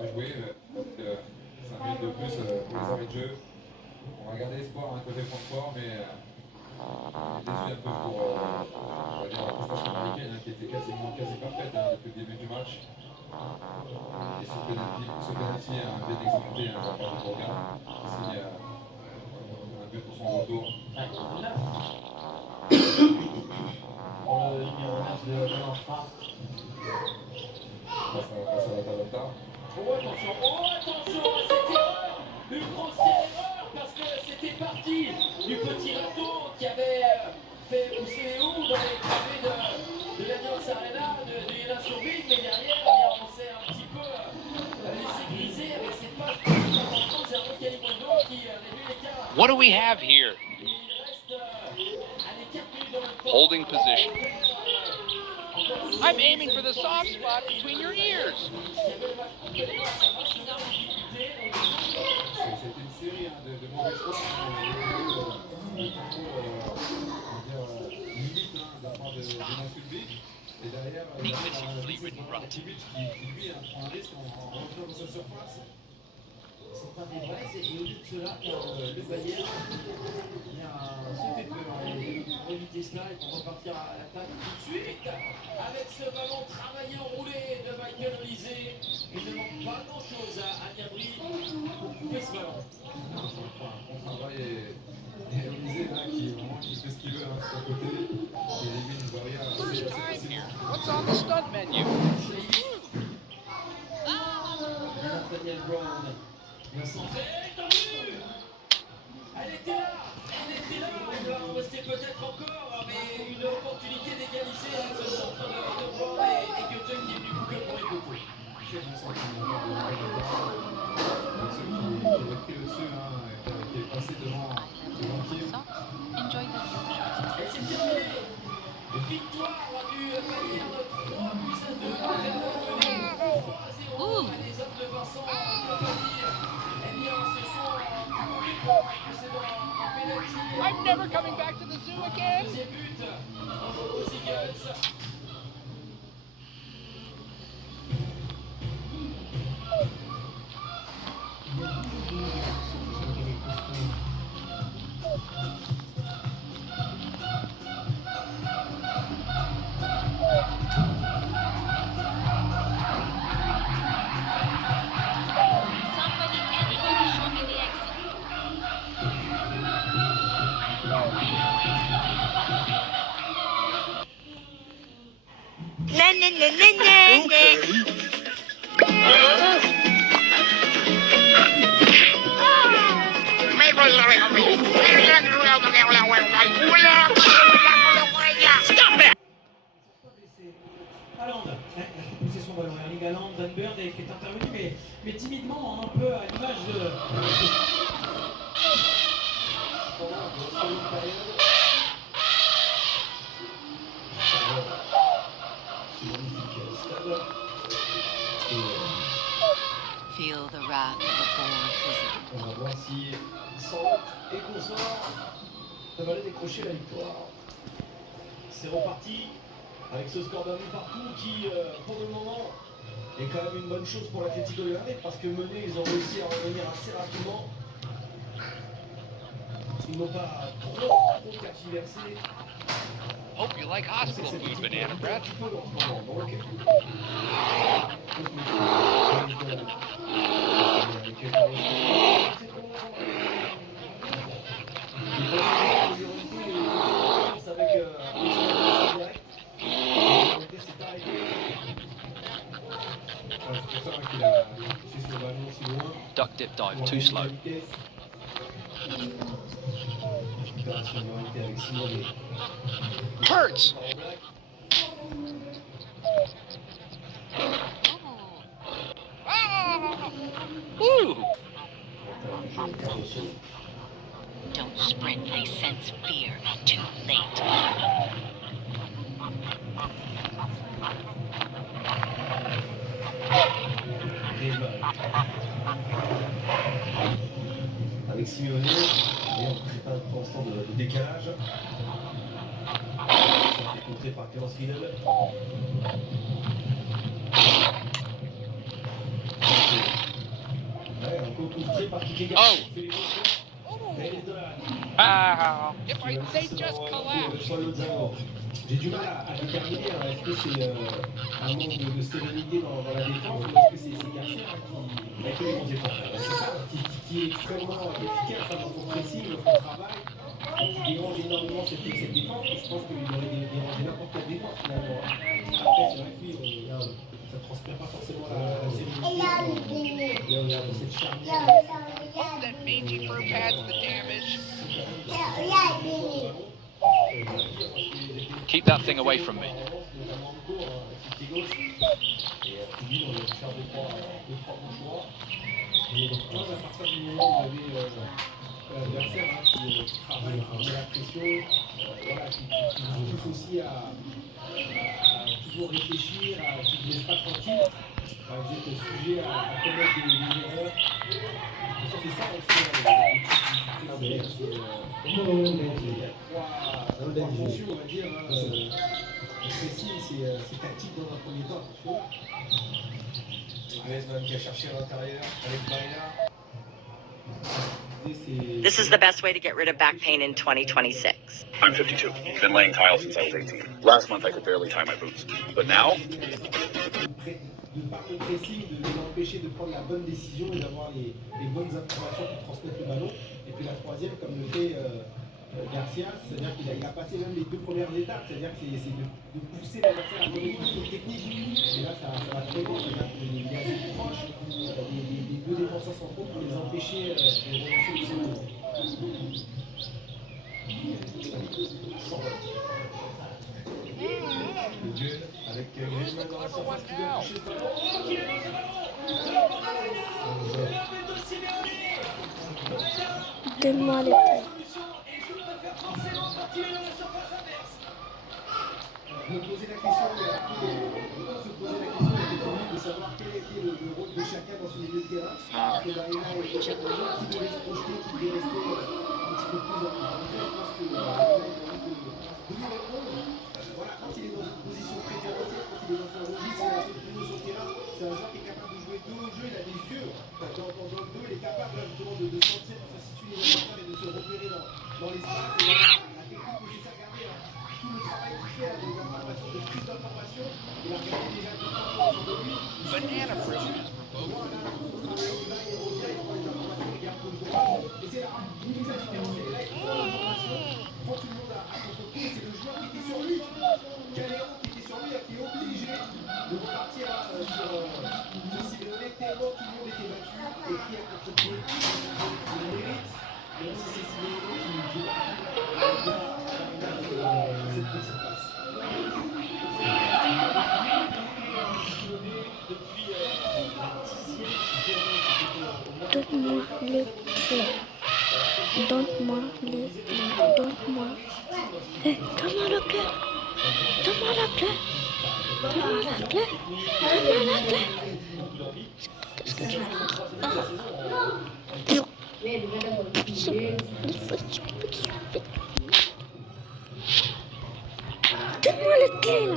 à jouer. Donc, 5 minutes de plus pour les arrêts de jeu. On va garder espoir côté Francfort, mais déçu un peu pour on va dire, la prestation américaine qui était quasi parfaite depuis le début du match. Et ce penalty bien exécuté par Patrick Morgan, qui signe un but pour son retour. Ouais, 9 pour le numéro 9 de l'enfant. Face à l'Atalanta. Oh attention à cette erreur. Une grosse erreur parce que c'était parti du petit râteau qui avait fait pousser les hauts dans les travées de l'Allianz Arena, de Yéna Surbik, mais derrière on s'est un petit peu laissé griser avec cette passe très importante vers Rocali Bondo qui réduit l'écart. What do we have here? Holding position. I'm aiming for the soft spot between your ears. C'était une série de mauvais choix. Il y a eu un parcours limite de la part de Nasubik. Et derrière, Kibic qui lui prend un risque en revenant dans sa surface. C'est pas des vrais, et au lieu de cela, le Bayern se fait peur. Pour éviter cela, ils vont repartir à l'attaque tout de suite Avec ce ballon travaillé enroulé de Michael Olise, il ne manque pas grand chose à Niabri pour couper ce ballon. On travaille et Olise là qui fait ce qu'il veut de son côté. Il élimine une barrière assez facilement. What's on the stud menu? Nathaniel Brown. Elle était là, il va en rester peut-être encore, mais une opportunité d'égaliser avec ce centre de Brown et Götze qui est venu couper pour les poteaux. Très bon sentiment de ceux qui ont pris le dessus, qui est passé devant Kiev. Et c'est terminé. Victoire du Bayern 3 buts à 2 vers le 3-0. Et les hommes de Vincent Kompany, eh bien, se sont précédents en pénalty. I'm never coming back to the zoo again. Deuxième but aux Eagles. Haaland, poussé son ballon. Erling Haaland, Van Beurt qui est intervenu, mais timidement, un peu à l'image de. Feel the wrath of the born physical. On va voir si centre et consort peuvent aller décrocher la victoire. C'est reparti avec ce score d'un but partout qui, pour le moment, est quand même une bonne chose pour l'Atlético de Madrid parce que menés, ils ont réussi à revenir assez rapidement. Ils n'ont pas trop tergiversé. Hope you like hospital food, banana bread. Duck dip dive too slow. Hurts! Ooh! Don't sprint, they sense fear. Too late. Avec Simeone, et on ne crée pas pour l'instant de décalage. Ça a été contré par Clémence Riedel. Contré par Piqué Oh. fait les contrées. Pérez de la If I, they just collapsed. J'ai du mal à déterminer, hein, est-ce que c'est un manque de sérénité dans la défense ou est-ce que c'est Garcia qui a fait les bons efforts. C'est ça qui est extrêmement efficace dans son pressing, dans son travail, qui dérange énormément cette défense. Je pense qu'il aurait dérangé n'importe quelle défense finalement. Après, c'est vrai que lui, ça ne transpire pas forcément la sérénité dans cette charnière. Hope that mangy fur pads the damage. Keep that thing away from me. Toujours réfléchir, qui ne laisse pas tranquille, vous êtes sujet à commettre des erreurs. C'est ça aussi, il y a trois fonctions, on va dire. Le pressing, c'est tactique dans un premier temps, attention. Griezmann qui a cherché à l'intérieur, avec Barilla. This is the best way to get rid of back pain in 2026. I'm 52. Been laying tile since I was 18. Last month I could barely tie my boots. But now, De par le pressing, de les empêcher de prendre la bonne décision et d'avoir les bonnes informations pour transmettre le ballon. Et puis la troisième, comme le fait Garcia, c'est-à-dire qu'il a passé même les deux premières étapes, c'est-à-dire que c'est de pousser l'adversaire à connaître une faute technique. Et là, ça va très bien, c'est-à-dire qu'il est assez proche des deux défenseurs centraux pour les empêcher de relancer le centre. Le duel avec Griezmann dans la surface qui vient toucher ce ballon. Oh, qui est dans ce ballon! Donne-moi les Je me posais la question, se poser la question de savoir quel était le rôle de chacun dans ce milieu de terrain. Parce que Barilla et Chapelin, qui devait se projeter, qui devait rester un petit peu plus en retrait. Je pense que Barilla est envie de lui répondre. Voilà, quand il est dans une position préférentielle, quand il est dans son registre, il a fait plus sur le terrain, c'est un joueur qui est capable de jouer deux au jeu, il a des yeux. Dans le jeu, il est capable justement de sentir, de se situer dans la et de se repérer dans l'espace. Et la technique aussi, ça regardait tout le travail qu'il fait, des informations, de prise d'information. Il a regardé déjà tout le temps autour de lui. Banana fruit. Et c'est là, vous nous avez dit, c'est là qu'il faut l'information. Prend tout le monde à son côté, c'est le joueur qui était sur lui. Calero qui était sur lui, qui est obligé de repartir sur Simeone, tellement tout le monde était battu et qui a contre-pied. Il le mérite, même si c'est Simeone qui va cette petite passe. Donne-moi les clés. Donne-moi les clés. Donne-moi. Donne-moi la clé. Donne-moi la clé. Donne-moi la clé. Donne-moi la clé. Qu'est-ce que tu veux? Donne-moi la clé là.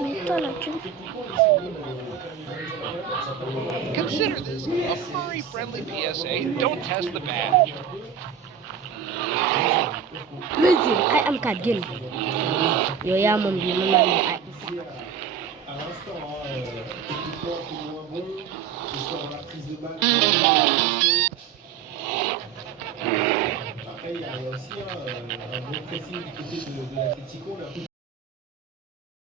Mets-toi là, tu. Consider this a furry-friendly PSA. Don't test the badge. Lazy, I am Kadgin. Yo, yeah, mom, be my man. À l'instant, techniquement, un peu moins bon, histoire de la prise de balle. Après, il y a aussi un bon pressing du côté de l'Atlético.